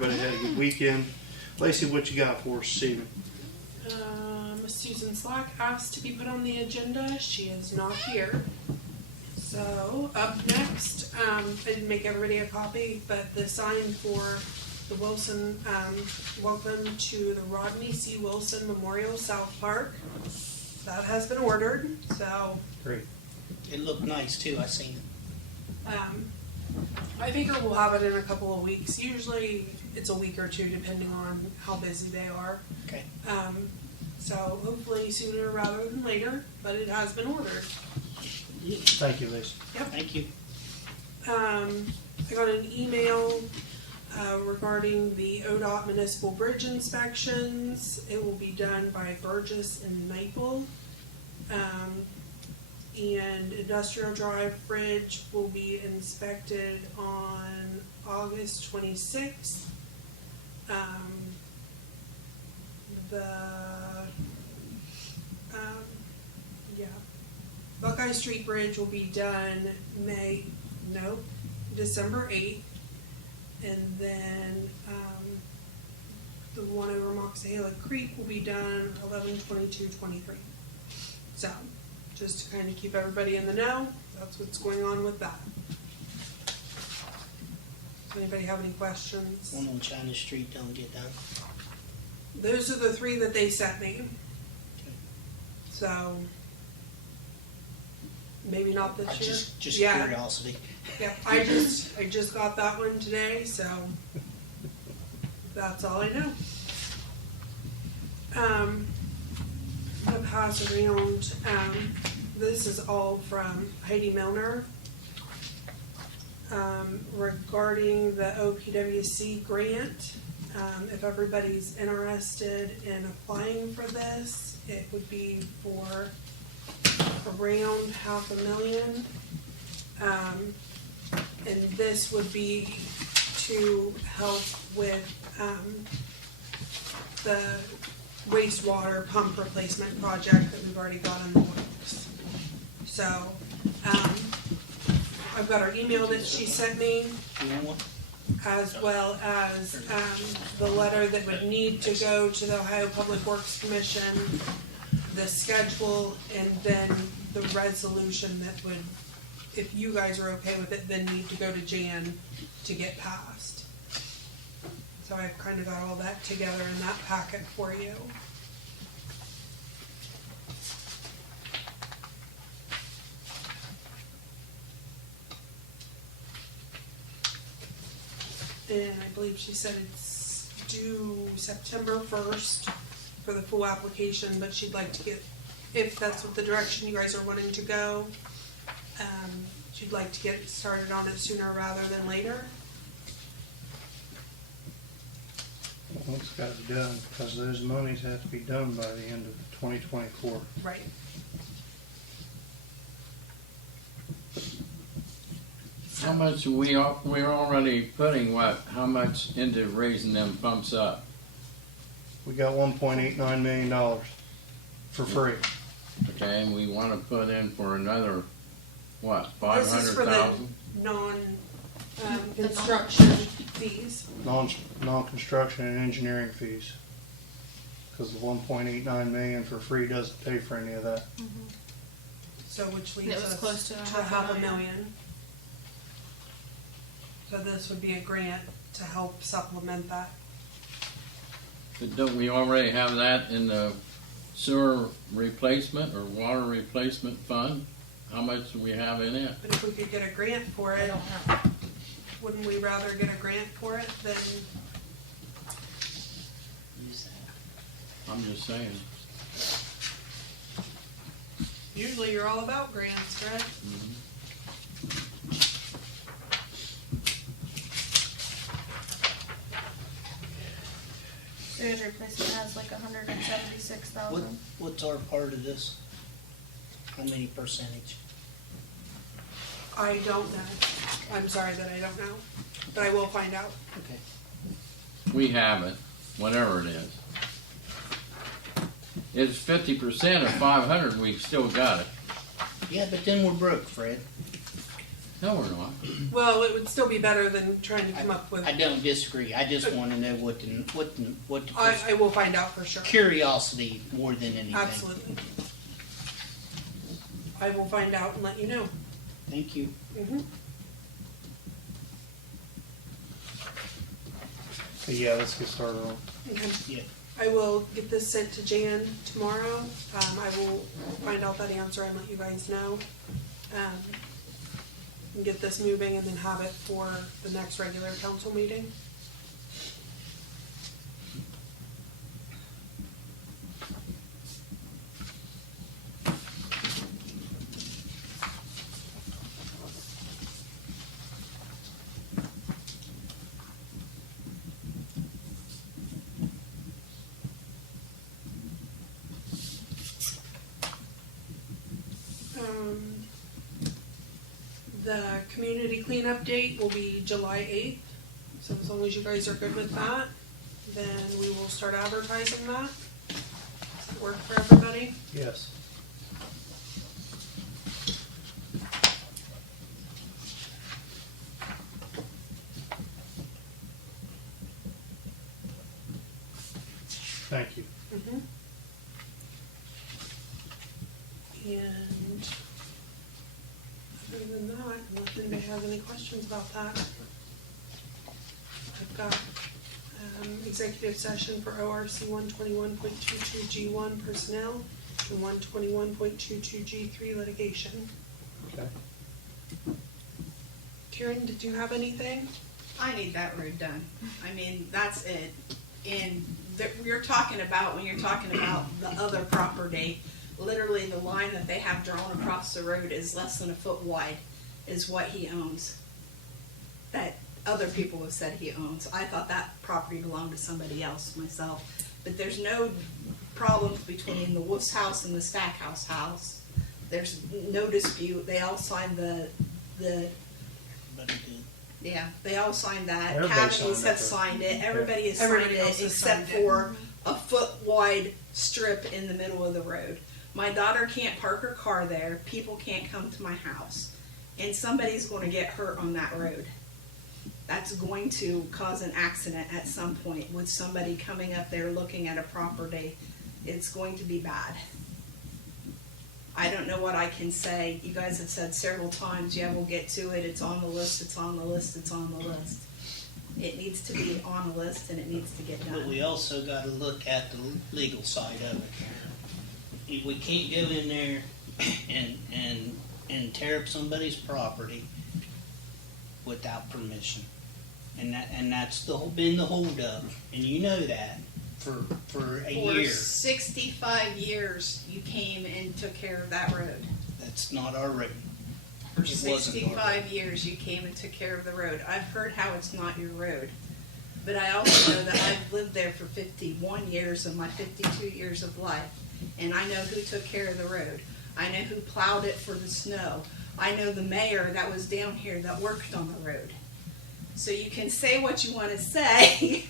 everybody had a good weekend. Lacey, what you got for us this evening? Susan Slack asked to be put on the agenda. She is not here. So, up next, I didn't make everybody a copy, but the sign for the Wilson, welcome to the Rodney C. Wilson Memorial South Park. That has been ordered, so. Great. It looked nice too, I seen it. I figure we'll have it in a couple of weeks. Usually it's a week or two depending on how busy they are. Okay. So hopefully sooner rather than later, but it has been ordered. Thank you, Lacey. Yep. Thank you. I got an email regarding the Odot municipal bridge inspections. It will be done by Burgess and Maple. And Industrial Drive Bridge will be inspected on August 26th. Buckeye Street Bridge will be done December 8th. And then the one over Moxahela Creek will be done 11/22/23. So, just to kind of keep everybody in the know, that's what's going on with that. Does anybody have any questions? One on China Street don't get done. Those are the three that they sent me. Okay. So, maybe not this year. Just Yeah. curiosity. Yep, I just got that one today, so that's all I know. I'm gonna pass around, this is all from Heidi Milner, regarding the OPWC grant. If everybody's interested in applying for this, it would be for around $500,000. And this would be to help with the wastewater pump replacement project that we've already got in the works. So, I've got her email that she sent me, You want one? as well as the letter that would need to go to the Ohio Public Works Commission, the schedule, and then the resolution that would, if you guys are okay with it, then need to go to Jan to get passed. So I've kind of got all that together in that packet for you. And I believe she said it's due September 1st for the full application, but she'd like to get, if that's what the direction you guys are wanting to go, she'd like to get started on it sooner rather than later. Well, it's got to be done because those monies have to be done by the end of 2024. Right. How much we're already putting how much into raising them pumps up? We got $1.89 million for free. Okay, and we want to put in for another, This is for the 500,000? non-construction fees. Non-construction and engineering fees. Because the $1.89 million for free doesn't pay for any of that. So which It leaves was us close to $500,000. So this would be a grant to help supplement that. But don't we already have that in the sewer replacement or water replacement fund? How much do we have in it? But if we could get a grant for it, wouldn't we rather get a grant for it than, Use that. I'm just saying. usually you're all about grants, right? Sewage replacement has like 176,000. What's our part of this? How many percentage? I don't know. I'm sorry that I don't know, but I will find out. Okay. We have it, whatever it is. It's 50% of 500, we've still got it. Yeah, but then we're broke, Fred. No, we're not. Well, it would still be better than trying to come up with, I don't disagree, I just wanna know what the I will find out for sure. curiosity more than anything. Absolutely. I will find out and let you know. Thank you. Mhm. But yeah, let's get started on. Okay. Yeah. I will get this sent to Jan tomorrow. I will find out that answer and let you guys know. And get this moving and then have it for the next regular council meeting. The community cleanup date will be July 8th, so as long as you guys are good with that, then we will start advertising that. Does that work for everybody? Yes. Thank you. Mm-hmm. And other than that, unless anybody has any questions about that, I've got executive session for ORC 121.22 G1 personnel and 121.22 G3 litigation. Okay. Karen, did you have anything? I need that road done. I mean, that's it. And we're talking about, when you're talking about the other property, literally the line that they have drawn across the road is less than a foot wide, is what he owns. That other people have said he owns. I thought that property belonged to somebody else myself. But there's no problems between the Wolf's house and the Stackhouse house. There's no dispute. They all signed the Everybody did. yeah, they all signed that. Everybody Cavities signed have it. signed it. Everybody has signed Everybody else it has except signed it. for a foot wide strip in the middle of the road. My daughter can't park her car there. People can't come to my house. And somebody's going to get hurt on that road. That's going to cause an accident at some point with somebody coming up there looking at a property. It's going to be bad. I don't know what I can say. You guys have said several times, yeah, we'll get to it. It's on the list, it's on the list, it's on the list. It needs to be on the list and it needs to get But done. we also gotta look at the legal side of it. We can't go in there and tear up somebody's property without permission. And that's been the holdup, and you know that for a For year. 65 years, you came and took care of that road. That's not our road. For It wasn't our 65 years, you came and took care of the road. I've heard how it's not your road. But I also know that I've lived there for 51 years of my 52 years of life. And I know who took care of the road. I know who plowed it for the snow. I know the mayor that was down here that worked on the road. So you can say what you want to say,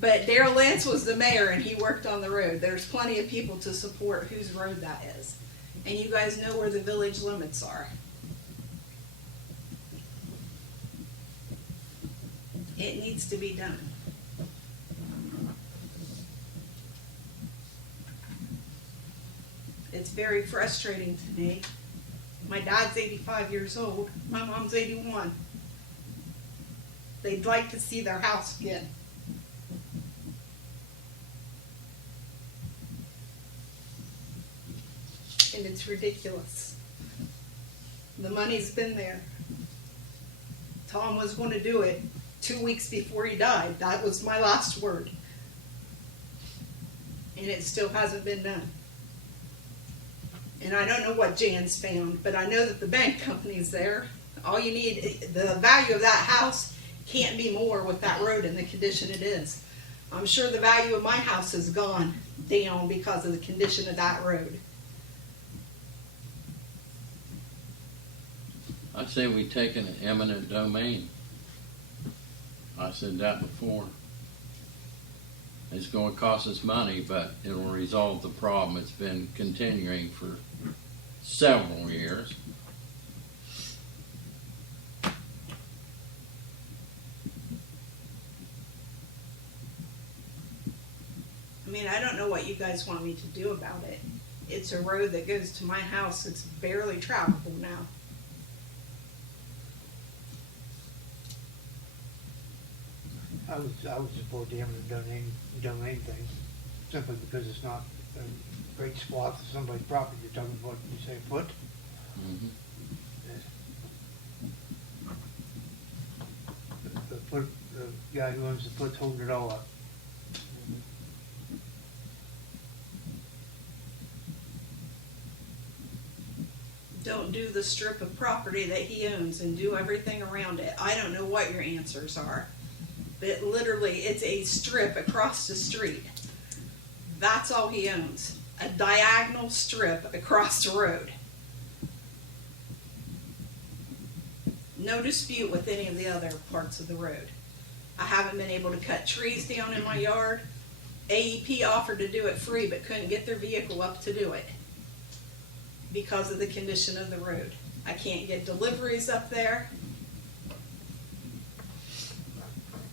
but Darrell Lance was the mayor and he worked on the road. There's plenty of people to support whose road that is. And you guys know where the village limits are. It needs to be done. It's very frustrating to me. My dad's 85 years old. My mom's 81. They'd like to see their house again. And it's ridiculous. The money's been there. Tom was going to do it 2 weeks before he died. That was my last word. And it still hasn't been done. And I don't know what Jan's found, but I know that the bank company's there. All you need, the value of that house can't be more with that road in the condition it is. I'm sure the value of my house has gone down because of the condition of that road. I say we take an eminent domain. I said that before. It's going to cost us money, but it will resolve the problem. It's been continuing for several years. mean, I don't know what you guys want me to do about it. It's a road that goes to my house. It's barely travelable now. I would support the eminent domain thing, simply because it's not a great swath of somebody's property. You're talking about, you say, a foot? Mhm. The guy who owns the foot's holding it all up. Don't do the strip of property that he owns and do everything around it. I don't know what your answers are. But literally, it's a strip across the street. That's all he owns. A diagonal strip across the road. No dispute with any of the other parts of the road. I haven't been able to cut trees down in my yard. AEP offered to do it free, but couldn't get their vehicle up to do it because of the condition of the road. I can't get deliveries up there.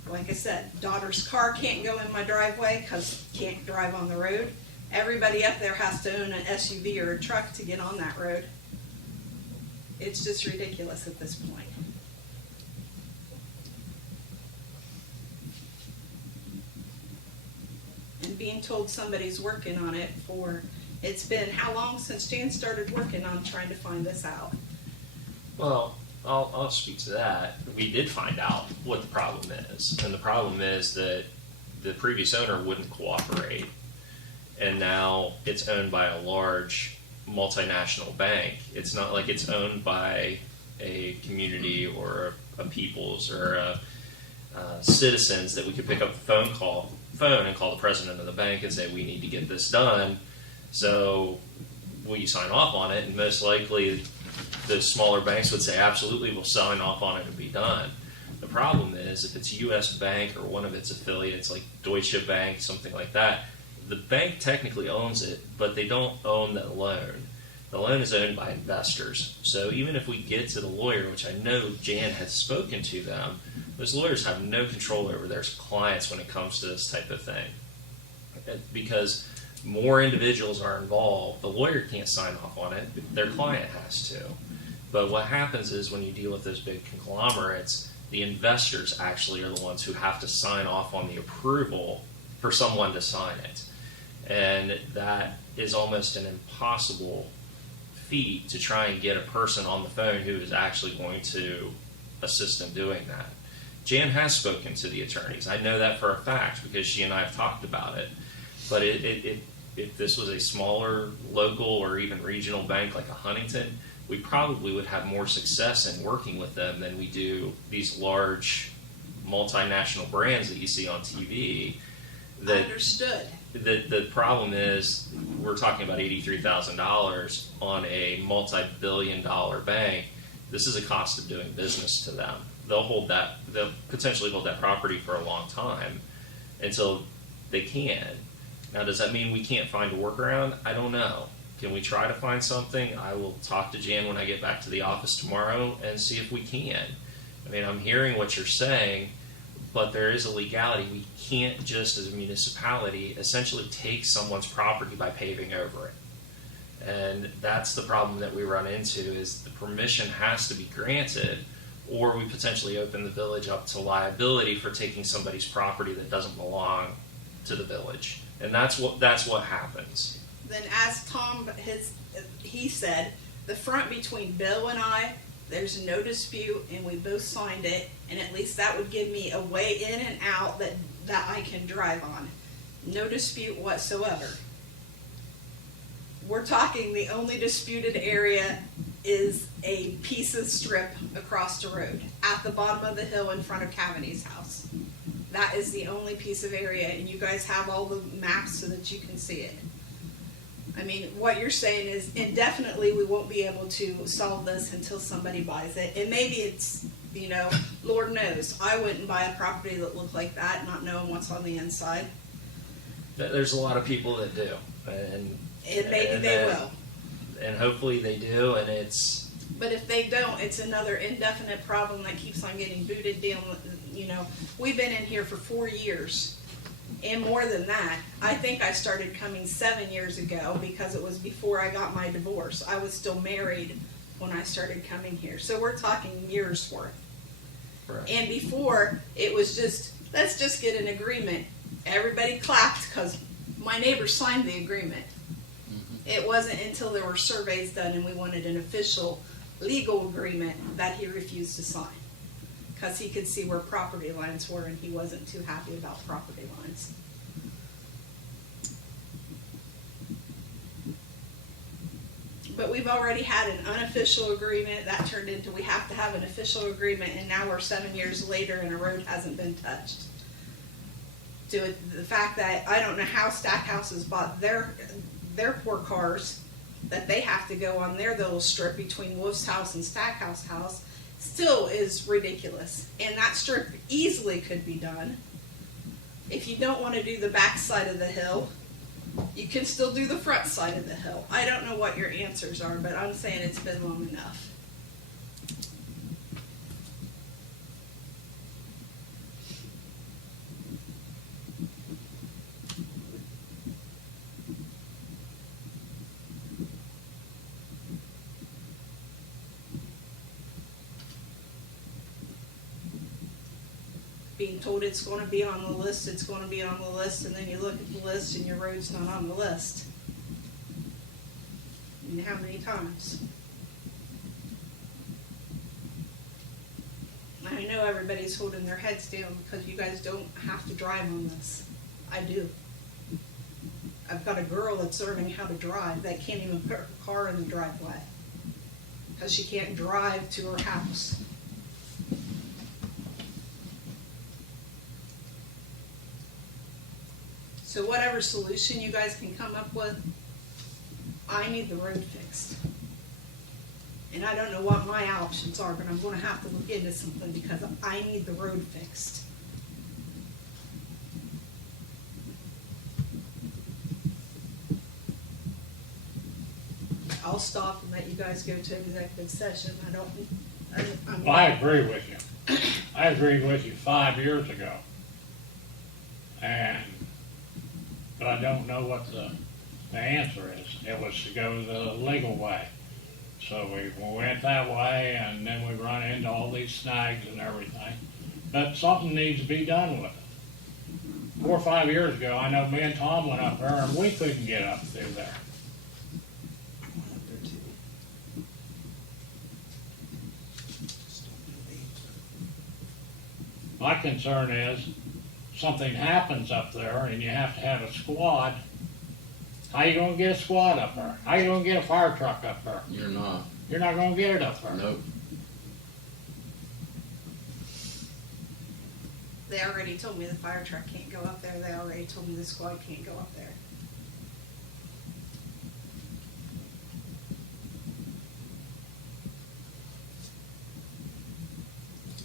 Like I said, daughter's car can't go in my driveway because can't drive on the road. Everybody up there has to own an SUV or a truck to get on that road. It's just ridiculous at this point. And being told somebody's working on it it's been how long since Jan started working on trying to find this out? Well, I'll speak to that. We did find out what the problem is, and the problem is that the previous owner wouldn't cooperate, and now it's owned by a large multinational bank. It's not like it's owned by a community or a people's or a citizens that we could pick up the phone and call the president of the bank and say, we need to get this done. So will you sign off on it? And most likely the smaller banks would say, absolutely, we'll sign off on it and be done. The problem is if it's a U.S. bank or one of its affiliates like Deutsche Bank, something like that, the bank technically owns it, but they don't own the loan. The loan is owned by investors. So even if we get to the lawyer, which I know Jan has spoken to them, those lawyers have no control over their clients when it comes to this type of thing. Because more individuals are involved, the lawyer can't sign off on it, their client has to. But what happens is when you deal with those big conglomerates, the investors actually are the ones who have to sign off on the approval for someone to sign it. And that is almost an impossible feat to try and get a person on the phone who is actually going to assist in doing that. Jan has spoken to the attorneys. I know that for a fact because she and I have talked about it. But if this was a smaller local or even regional bank like a Huntington, we probably would have more success in working with them than we do these large multinational brands that you see on TV. Understood. The problem is we're talking about $83,000 on a multi-billion-dollar bank. This is a cost of doing business to them. They'll potentially hold that property for a long time until they can. Now, does that mean we can't find a workaround? I don't know. Can we try to find something? I will talk to Jan when I get back to the office tomorrow and see if we can. I mean, I'm hearing what you're saying, but there is a legality. We can't just, as a municipality, essentially take someone's property by paving over it. And that's the problem that we run into is the permission has to be granted, or we potentially open the village up to liability for taking somebody's property that doesn't belong to the village. And that's what happens. Then as Tom, he said, the front between Bill and I, there's no dispute, and we both signed it, and at least that would give me a way in and out that I can drive on. No dispute whatsoever. We're talking the only disputed area is a piece of strip across the road at the bottom of the hill in front of Cavaney's house. That is the only piece of area, and you guys have all the maps so that you can see it. I mean, what you're saying is indefinitely we won't be able to solve this until somebody buys it. And maybe it's, Lord knows, I wouldn't buy a property that looked like that, not knowing what's on the inside. There's a lot of people that do. And maybe they will. And hopefully they do, and it's... But if they don't, it's another indefinite problem that keeps on getting booted down. We've been in here for 4 years And more than that, I think I started coming 7 years ago because it was before I got my divorce. I was still married when I started coming here. So we're talking years worth. Right. And before, it was just, let's just get an agreement. Everybody clapped because my neighbor signed the agreement. It wasn't until there were surveys done and we wanted an official legal agreement that he refused to sign. Because he could see where property lines were and he wasn't too happy about property lines. But we've already had an unofficial agreement that turned into we have to have an official agreement, and now we're 7 years later and a road hasn't been touched. To the fact that I don't know how Stackhouses bought their poor cars, that they have to go on their little strip between Wolf's house and Stackhouse house, still is ridiculous. And that strip easily could be done. If you don't want to do the back side of the hill, you can still do the front side of the hill. I don't know what your answers are, but I'm saying it's been long enough. Being told it's going to be on the list, it's going to be on the list, and then you look at the list and your road's not on the list. And how many times? I know everybody's holding their heads down because you guys don't have to drive on this. I do. I've got a girl that's learning how to drive that can't even put her car in the driveway because she can't drive to her house. So whatever solution you guys can come up with, I need the road fixed. And I don't know what my options are, but I'm going to have to look into something because I need the road fixed. I'll stop and let you guys go to executive session. I agree with you. I agreed with you 5 years ago. But I don't know what the answer is. It was to go the legal way. So we went that way, and then we run into all these snags and everything. But something needs to be done with it. 4 or 5 years ago, I know me and Tom went up there, and we couldn't get up through there. My concern is something happens up there and you have to have a squad. How you gonna get a squad up there? How you gonna get a fire truck up there? You're not. You're not gonna get it up there. Nope. They already told me the fire truck can't go up there. They already told me the squad can't go up there.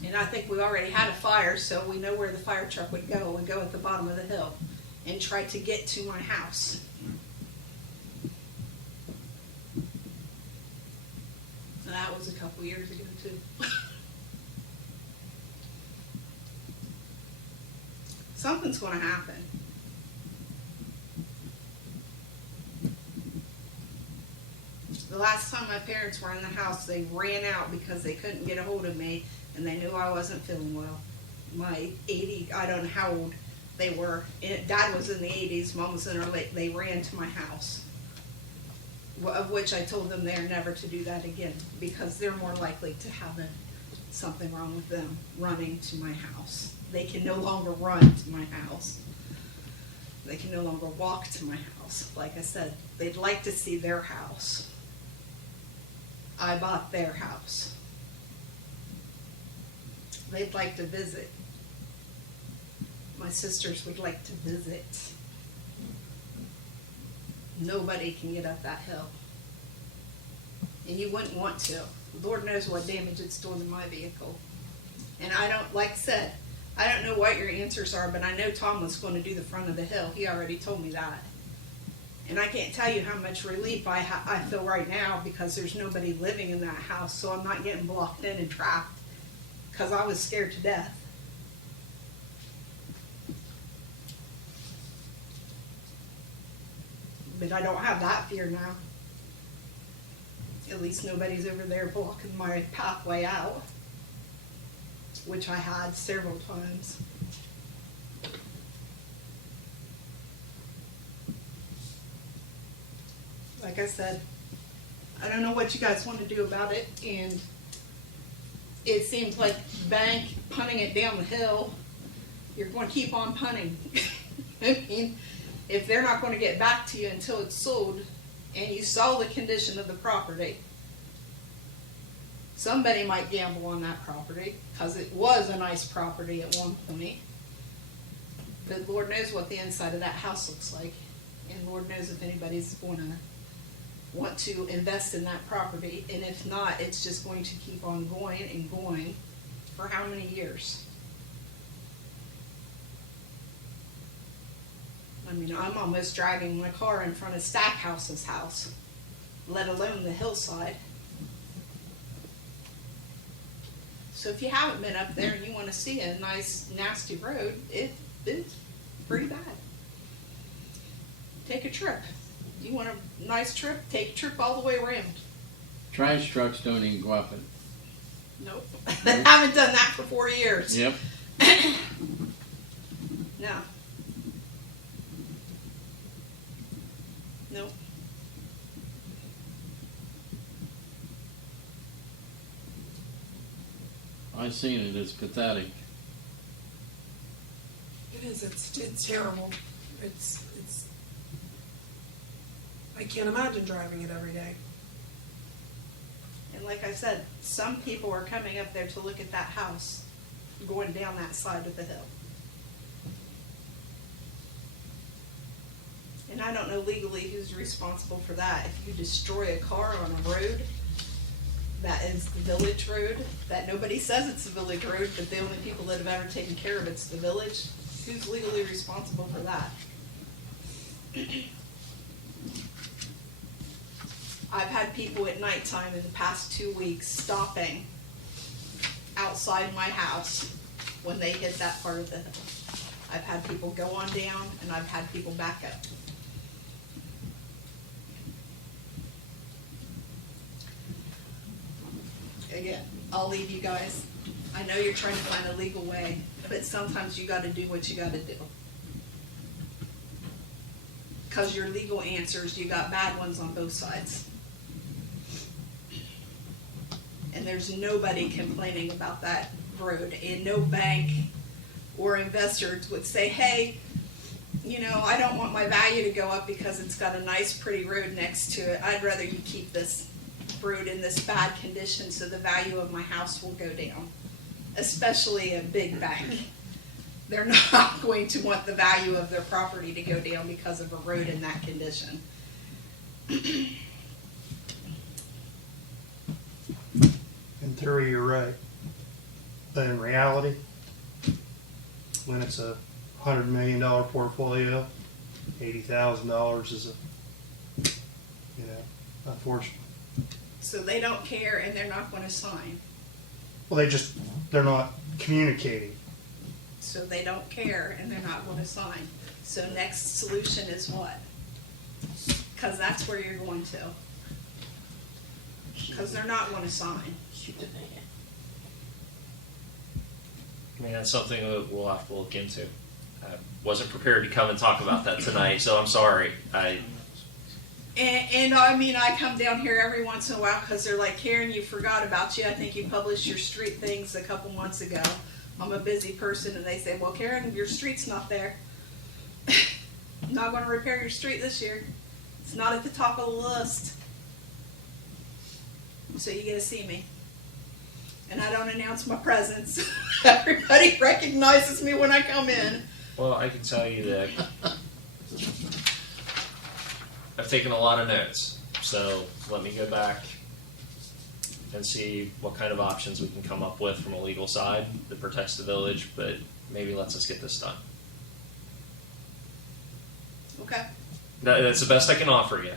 And I think we already had a fire, so we know where the fire truck would go. It would go at the bottom of the hill and try to get to my house. And that was a couple years ago, too. Something's going to happen. The last time my parents were in the house, they ran out because they couldn't get a hold of me, and they knew I wasn't feeling well. My 80, I don't know how old they were. Dad was in the 80s, Mom was in her late. They ran to my house, of which I told them they're never to do that again because they're more likely to have something wrong with them running to my house. They can no longer run to my house. They can no longer walk to my house. Like I said, they'd like to see their house. I bought their house. They'd like to visit. My sisters would like to visit. Nobody can get up that hill. And you wouldn't want to. Lord knows what damage it's doing to my vehicle. And I don't, like I said, I don't know what your answers are, but I know Tom was going to do the front of the hill. He already told me that. And I can't tell you how much relief I feel right now because there's nobody living in that house, so I'm not getting blocked in and trapped because I was scared to death. But I don't have that fear now. At least nobody's over there blocking my pathway out, which I had several times. Like I said, I don't know what you guys want to do about it, and it seems like the bank punting it down the hill, you're going to keep on punting. I mean, if they're not going to get back to you until it's sold, and you saw the condition of the property, somebody might gamble on that property, because it was a nice property at one point. But Lord knows what the inside of that house looks like, and Lord knows if anybody's going to want to invest in that property, and if not, it's just going to keep on going and going for how many years? I mean, I'm almost dragging my car in front of Stackhouse's house, let alone the hillside. So if you haven't been up there and you want to see a nice, nasty road, it's pretty bad. Take a trip. You want a nice trip? Take a trip all the way around. Trash trucks don't even go up it. Nope. I haven't done that for 4 years. Yep. No. Nope. I seen it. It's pathetic. It is, it's terrible. It's, I can't imagine driving it every day. And like I said, some people are coming up there to look at that house, going down that side of the hill. And I don't know legally who's responsible for that. If you destroy a car on a road that is the village road, that nobody says it's the village road, but the only people that have ever taken care of it's the village, who's legally responsible for that? I've had people at nighttime in the past 2 weeks stopping outside my house when they hit that part of the hill. I've had people go on down, and I've had people back up. Again, I'll leave you guys. I know you're trying to find a legal way, but sometimes you gotta do what you gotta do. Because your legal answers, you got bad ones on both sides. And there's nobody complaining about that road, and no bank or investors would say, hey, you know, I don't want my value to go up because it's got a nice pretty road next to it. I'd rather you keep this road in this bad condition so the value of my house will go down, especially a big bank. They're not going to want the value of their property to go down because of a road in that condition. In theory, you're right. But in reality, when it's a $100 million portfolio, $80,000 is unfortunate. So they don't care and they're not going to sign. Well, they're not communicating. So they don't care and they're not going to sign. So next solution is what? Because that's where you're going to. Because they're not going to sign. I mean, that's something that we'll have to look into. I wasn't prepared to come and talk about that tonight, so I'm sorry. And I mean, I come down here every once in a while because they're like, Karen, you forgot about you. I think you published your street things a couple months ago. I'm a busy person. And they say, well, Karen, your street's not there. I'm not going to repair your street this year. It's not at the top of the list. So you get to see me. And I don't announce my presence. Everybody recognizes me when I come in. Well, I can tell you that I've taken a lot of notes, so let me go back and see what kind of options we can come up with from a legal side that protects the village, but maybe lets us get this done. Okay. That's the best I can offer you.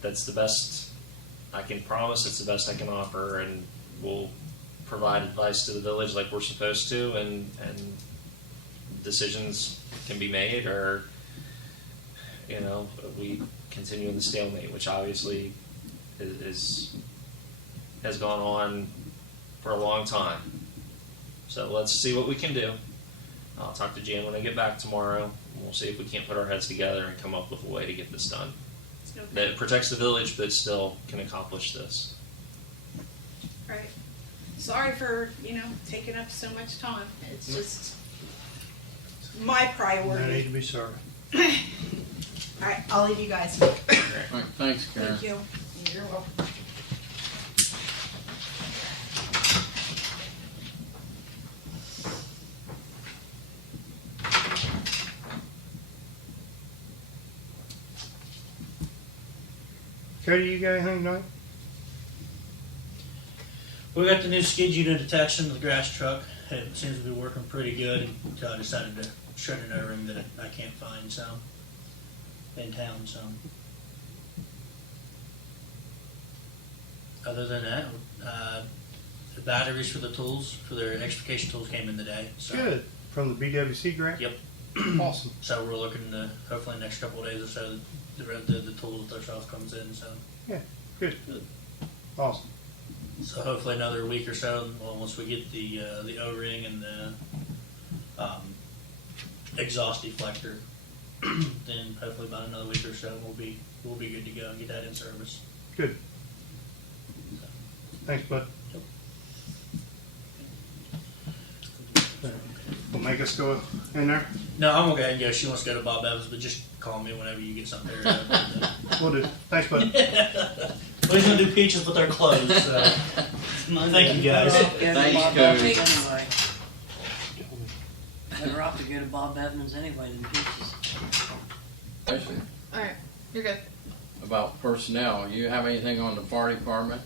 That's the best I can promise. It's the best I can offer, and we'll provide advice to the village like we're supposed to, and decisions can be made, or you know, we continue in the stalemate, which obviously has gone on for a long time. So let's see what we can do. I'll talk to Jan when I get back tomorrow, and we'll see if we can't put our heads together and come up with a way to get this done. That protects the village, but still can accomplish this. Right. Sorry for, taking up so much time. It's just my No need priority. to be sorry. Alright, I'll leave you guys. All right, thanks, Karen. Thank you. You're welcome. Cody, you got anything tonight? We got the new skid unit attached into the grass truck. It seems to be working pretty good until I decided to shred another ring that I can't find some in town. So other than that, the batteries for the tools, for their extrication tools came in today. So, Good. From the BWC grant? Yep. Awesome. So we're looking to hopefully in the next couple of days or so the tools with their stuff comes in. So Good. Awesome. So hopefully another week or so, well, once we get the O-ring and the exhaust deflector, then hopefully about another week or so we'll be good to go and get that in service. Good. Thanks, bud. Will make us go in there? No, I'm okay and go. She wants to go to Bob Evans, but just call me whenever you get something there. Will do. Thanks, bud. Well, he's gonna do peaches with our clothes. So. Thank you guys. Thanks, Cody. Anyway. Better off to go to Bob Evans anyway than Peaches. Question Alright, you're good. about personnel. You have anything on the fire department?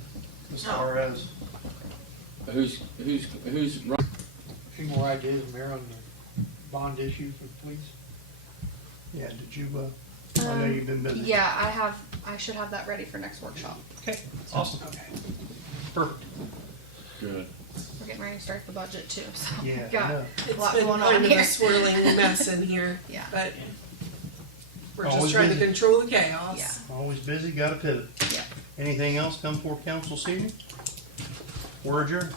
As far as, Who's running? A few more ideas, Mayor, on the bond issue for the police. yeah, did you, I know you've been busy. Yeah, I should have that ready for next workshop. Okay, awesome. Okay. Perfect. Good. We're getting ready to start the budget too, so Yeah, I got know. a It's lot been going kind on of here. a swirling mess in here, Yeah. but we're just Always trying to busy. control the chaos. Yeah. Always busy, gotta pivot. Yeah. Anything else come for council this evening? We're adjourned.